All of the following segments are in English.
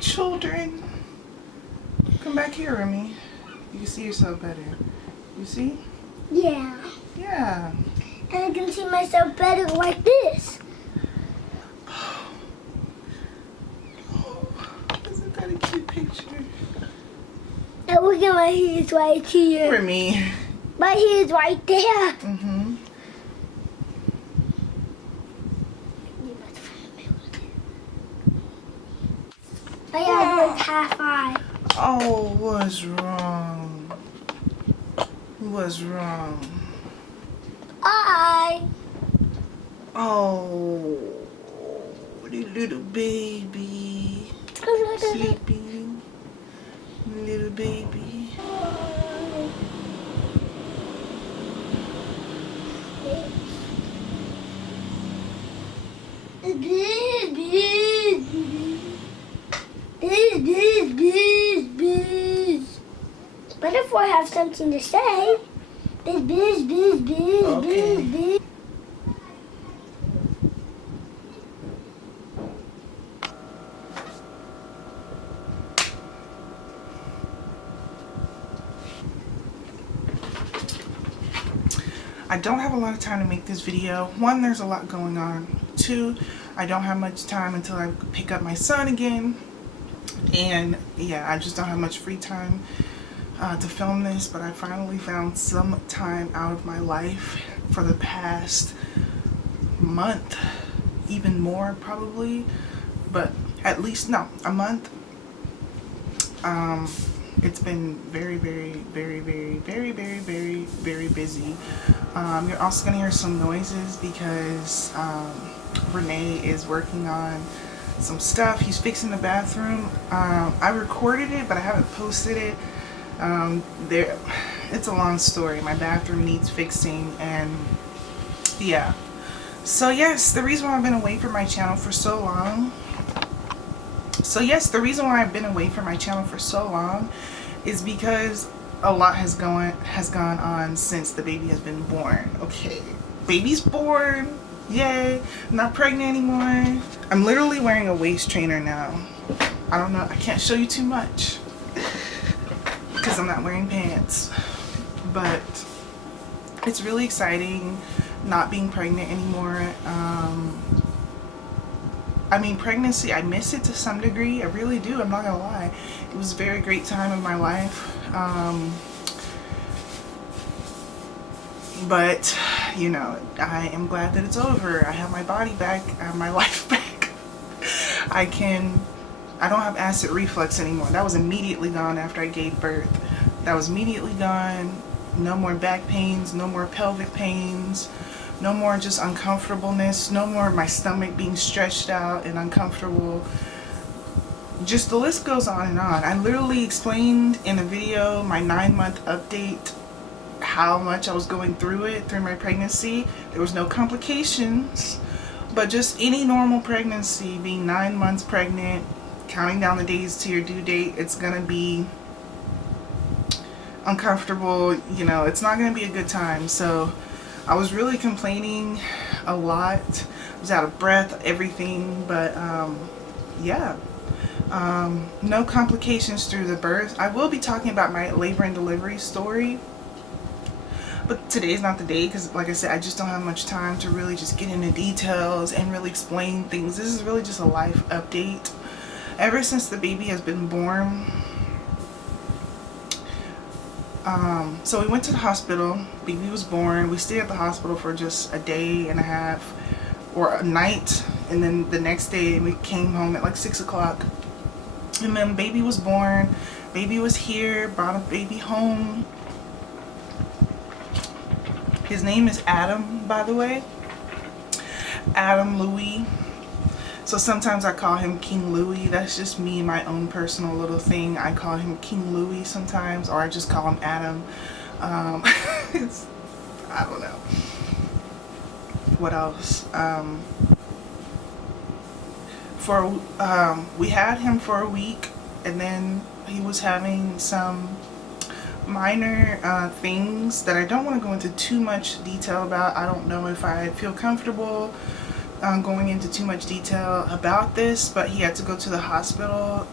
children. Come back here, Remy. You can see yourself better. You see? Yeah. Yeah. And I can see myself better like this. Isn't that a cute picture? And look at my ears right here. Remy. My ears right there. Mm-hmm. My eyes was half eye. Oh, what's wrong? What's wrong? Eye. Oh, little baby. Sleeping. Little baby. But if I have something to say, Okay. I don't have a lot of time to make this video. One, there's a lot going on. Two, I don't have much time until I pick up my son again. And yeah, I just don't have much free time to film this, but I finally found some time out of my life for the past month, even more probably, but at least, no, a month. It's been very busy. You're also gonna hear some noises because Renee is working on some stuff. He's fixing the bathroom. I recorded it, but I haven't posted it. It's a long story. My bathroom needs fixing, and yeah. So yes, the reason why I've been away from my channel for so long. Is because a lot has gone on since the baby has been born. Okay, baby's born. Yay! I'm not pregnant anymore. I'm literally wearing a waist trainer now. I don't know. I can't show you too much because I'm not wearing pants. But it's really exciting not being pregnant anymore. I mean, pregnancy, I miss it to some degree. I really do. I'm not gonna lie. It was a very great time of my life. But, you know, I am glad that it's over. I have my body back. I have my life back. I don't have acid reflux anymore. That was immediately gone after I gave birth. That was immediately gone. No more back pains, no more pelvic pains. No more just uncomfortableness, no more my stomach being stretched out and uncomfortable. Just the list goes on and on. I literally explained in a video my 9-month update how much I was going through my pregnancy. There was no complications, but just any normal pregnancy, being 9 months pregnant, counting down the days to your due date, it's gonna be uncomfortable. You know, it's not gonna be a good time. So I was really complaining a lot. I was out of breath, everything, but yeah. No complications through the birth. I will be talking about my labor and delivery story, but today's not the day because, like I said, I just don't have much time to really just get into details and really explain things. This is really just a life update. Ever since the baby has been born, so we went to the hospital. Baby was born. We stayed at the hospital for just a day and a half or a night, and then the next day we came home at like 6 o'clock. And then baby was born. Baby was here. Brought a baby home. His name is Adam, by the way. Adam Louis. So sometimes I call him King Louis. That's just me, my own personal little thing. I call him King Louis sometimes, or I just call him Adam. I don't know. What else? We had him for a week, and then he was having some minor things that I don't want to go into too much detail about. I don't know if I feel comfortable going into too much detail about this, but he had to go to the hospital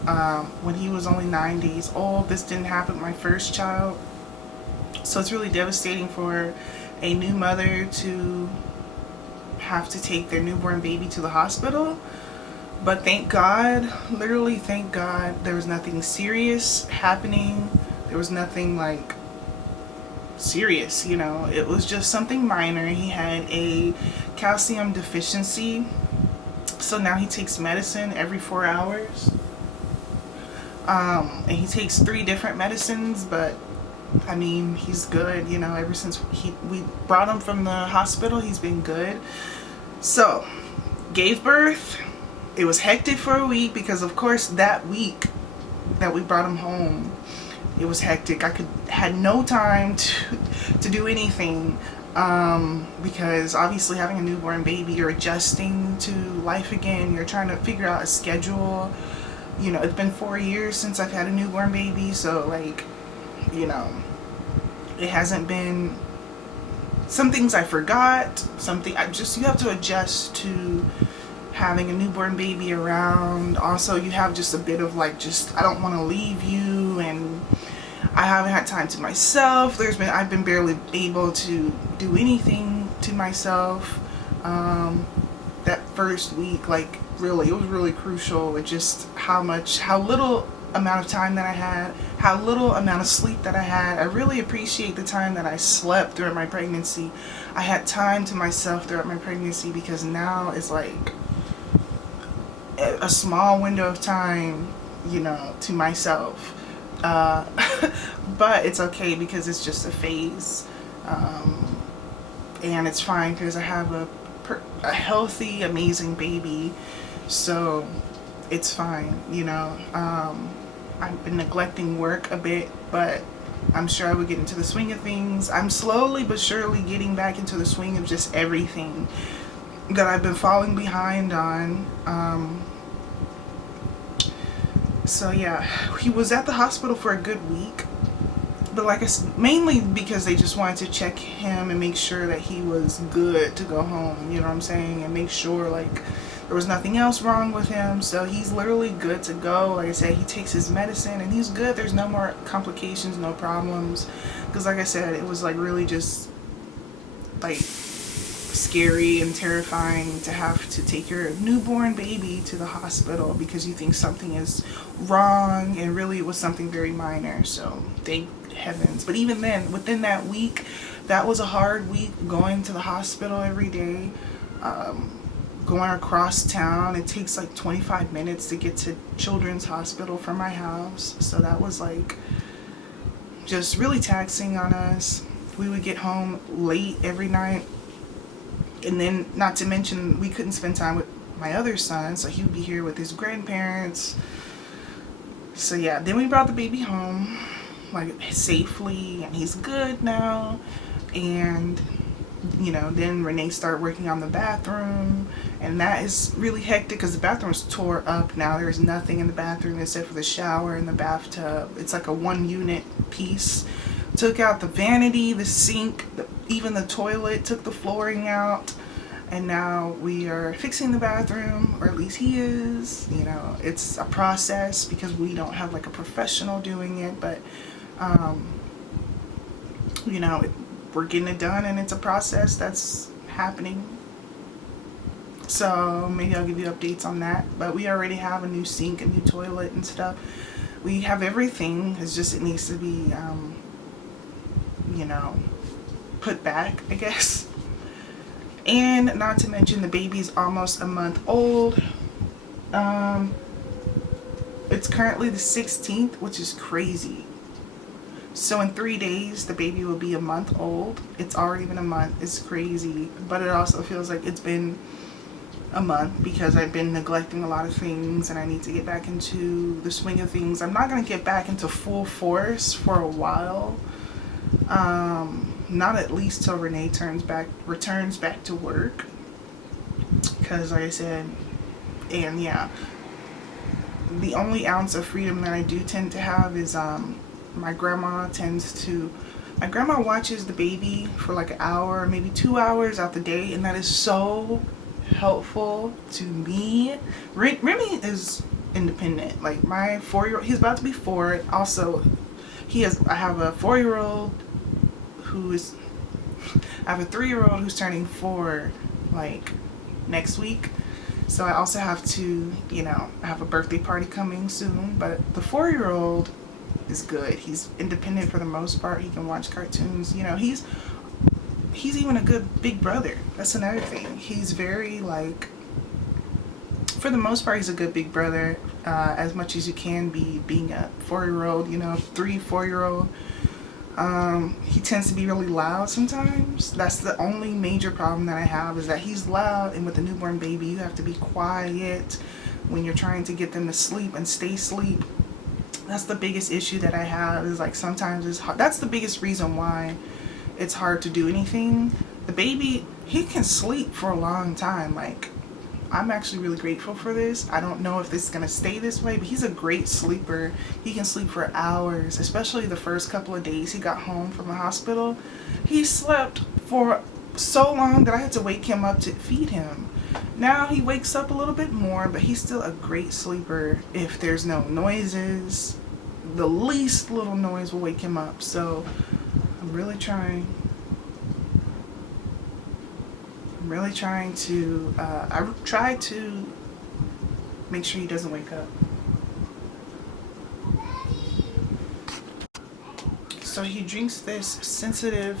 when he was only 9 days old. This didn't happen with my first child, so it's really devastating for a new mother to have to take their newborn baby to the hospital. But thank God, literally thank God, there was nothing serious happening. There was nothing like serious, you know. It was just something minor. He had a calcium deficiency, so now he takes medicine every 4 hours. And he takes 3 different medicines, but I mean, he's good, you know. Ever since we brought him from the hospital, he's been good. So, gave birth. It was hectic for a week because, of course, that week that we brought him home, it was hectic. I had no time to do anything because obviously having a newborn baby, you're adjusting to life again. You're trying to figure out a schedule. You know, it's been 4 years since I've had a newborn baby, so like, you know, it hasn't been, some things I forgot, you have to adjust to having a newborn baby around. Also, you have just a bit of like, just, I don't want to leave you, and I haven't had time to myself. I've been barely able to do anything to myself. That first week, like, really, it was really crucial with just how little amount of time that I had, how little amount of sleep that I had. I really appreciate the time that I slept during my pregnancy. I had time to myself throughout my pregnancy, because now it's like a small window of time, you know, to myself. But it's okay because it's just a phase, and it's fine because I have a healthy, amazing baby, so it's fine, you know. I've been neglecting work a bit, but I'm sure I would get into the swing of things. I'm slowly but surely getting back into the swing of just everything that I've been falling behind on. So yeah, he was at the hospital for a good week, but like I said, mainly because they just wanted to check him and make sure that he was good to go home, you know what I'm saying, and make sure like there was nothing else wrong with him. So he's literally good to go. Like I said, he takes his medicine and he's good. There's no more complications, no problems, because like I said, it was like really just like scary and terrifying to have to take your newborn baby to the hospital because you think something is wrong, and really it was something very minor. So thank heavens. But even then, within that week, that was a hard week, going to the hospital every day, going across town. It takes like 25 minutes to get to Children's Hospital from my house, so that was like just really taxing on us. We would get home late every night. And then, not to mention, we couldn't spend time with my other son, so he would be here with his grandparents. So yeah, then we brought the baby home, like, safely, and he's good now. And, you know, then Renee started working on the bathroom, and that is really hectic because the bathroom's tore up now. There's nothing in the bathroom except for the shower and the bathtub. It's like a 1-unit piece. Took out the vanity, the sink, even the toilet, took the flooring out, and now we are fixing the bathroom, or at least he is. You know, it's a process because we don't have like a professional doing it, but you know, we're getting it done, and it's a process that's happening. So maybe I'll give you updates on that. But we already have a new sink, a new toilet and stuff. We have everything. It's just, it needs to be you know, put back, I guess. And not to mention, the baby's almost a month old. It's currently the 16th, which is crazy. So in 3 days, the baby will be a month old. It's already been a month. It's crazy. But it also feels like it's been a month because I've been neglecting a lot of things, and I need to get back into the swing of things. I'm not going to get back into full force for a while. Not at least till Renee returns back to work, because like I said, and yeah, the only ounce of freedom that I do tend to have is my grandma watches the baby for like an hour, maybe 2 hours out the day, and that is so helpful to me. Remy is independent. Like my 4-year-old, he's about to be 4. Also, I have a 4-year-old who is, I have a 3-year-old who's turning 4 like next week. So I also have to, I have a birthday party coming soon. But the 4-year-old is good. He's independent for the most part. He can watch cartoons. He's even a good big brother. That's another thing. He's very like, for the most part, he's a good big brother, as much as you can be being a 4-year-old, 3-4-year-old. He tends to be really loud sometimes. That's the only major problem that I have, is that he's loud, and with a newborn baby, you have to be quiet when you're trying to get them to sleep and stay asleep. That's the biggest issue that I have, is like sometimes it's hard. That's the biggest reason why it's hard to do anything. The baby, he can sleep for a long time. Like, I'm actually really grateful for this. I don't know if this is going to stay this way, but he's a great sleeper. He can sleep for hours, especially the first couple of days he got home from the hospital. He slept for so long that I had to wake him up to feed him. Now he wakes up a little bit more, but he's still a great sleeper. If there's no noises, the least little noise will wake him up. So I'm really trying to, I try to make sure he doesn't wake up. So he drinks this sensitive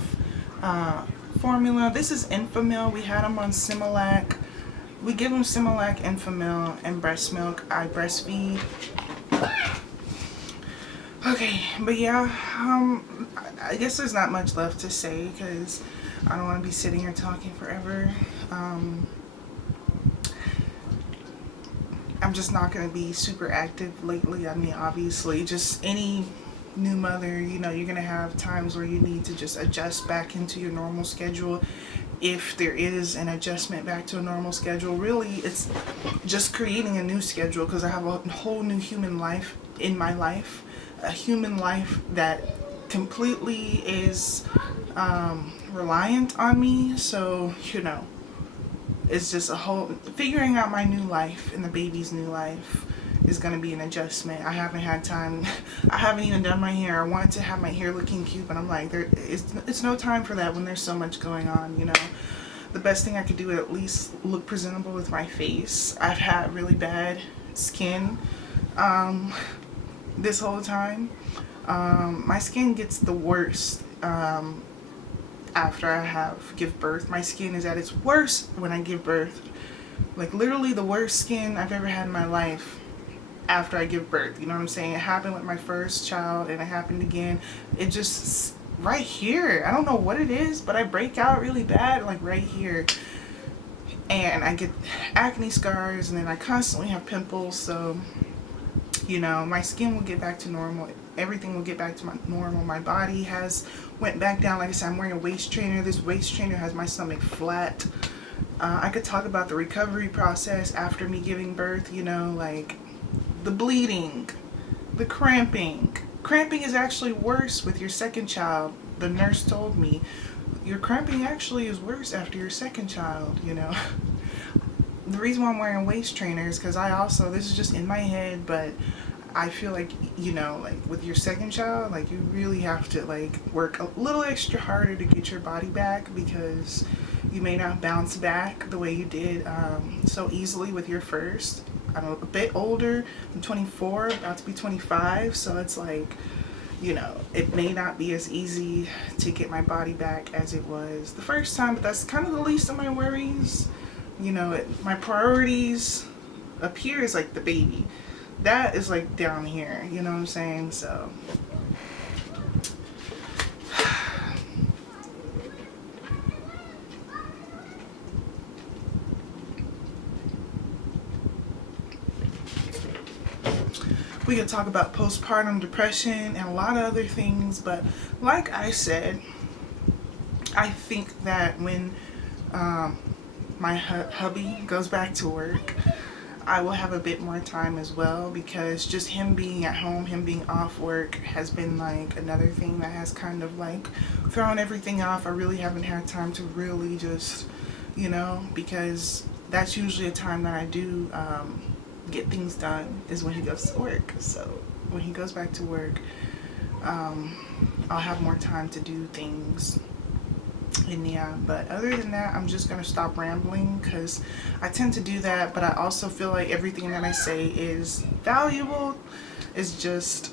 formula. This is Enfamil. We had him on Similac. We give him Similac, Enfamil, and breast milk. I breastfeed. Okay, but yeah, I guess there's not much left to say, because I don't want to be sitting here talking forever. I'm just not going to be super active lately. I mean, obviously, just any new mother, you're going to have times where you need to just adjust back into your normal schedule. If there is an adjustment back to a normal schedule, really, it's just creating a new schedule, because I have a whole new human life in my life. A human life that completely is reliant on me. So, it's just a whole, figuring out my new life and the baby's new life is going to be an adjustment. I haven't had time. I haven't even done my hair. I wanted to have my hair looking cute, but I'm like, it's no time for that when there's so much going on. The best thing I could do is at least look presentable with my face. I've had really bad skin this whole time. My skin gets the worst after I give birth. My skin is at its worst when I give birth. Like, literally the worst skin I've ever had in my life after I give birth. You know what I'm saying? It happened with my first child, and it happened again. It just, right here, I don't know what it is, but I break out really bad, like right here. And I get acne scars, and then I constantly have pimples. So, my skin will get back to normal. Everything will get back to normal. My body went back down. Like I said, I'm wearing a waist trainer. This waist trainer has my stomach flat. I could talk about the recovery process after me giving birth, like the bleeding, the cramping. Cramping is actually worse with your second child. The nurse told me, your cramping actually is worse after your second child, The reason why I'm wearing waist trainers, because this is just in my head, but I feel like, like with your second child, like you really have to like work a little extra harder to get your body back, because you may not bounce back the way you did so easily with your first. I'm a bit older. I'm 24, about to be 25, so it's like, it may not be as easy to get my body back as it was the first time, but that's kind of the least of my worries. My priorities up here is like the baby. That is like down here, you know what I'm saying? So we could talk about postpartum depression and a lot of other things, but like I said, I think that when my hubby goes back to work, I will have a bit more time as well, because just him being at home, him being off work has been like another thing that has kind of like thrown everything off. I really haven't had time to really just, because that's usually a time that I do get things done, is when he goes to work. So when he goes back to work, I'll have more time to do things. And yeah, but other than that, I'm just gonna stop rambling, because I tend to do that, but I also feel like everything that I say is valuable. It's just,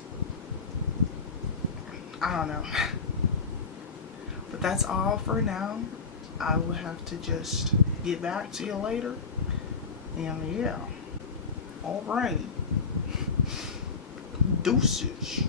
I don't know. But that's all for now. I will have to just get back to you later. And yeah. Alright. Deuces.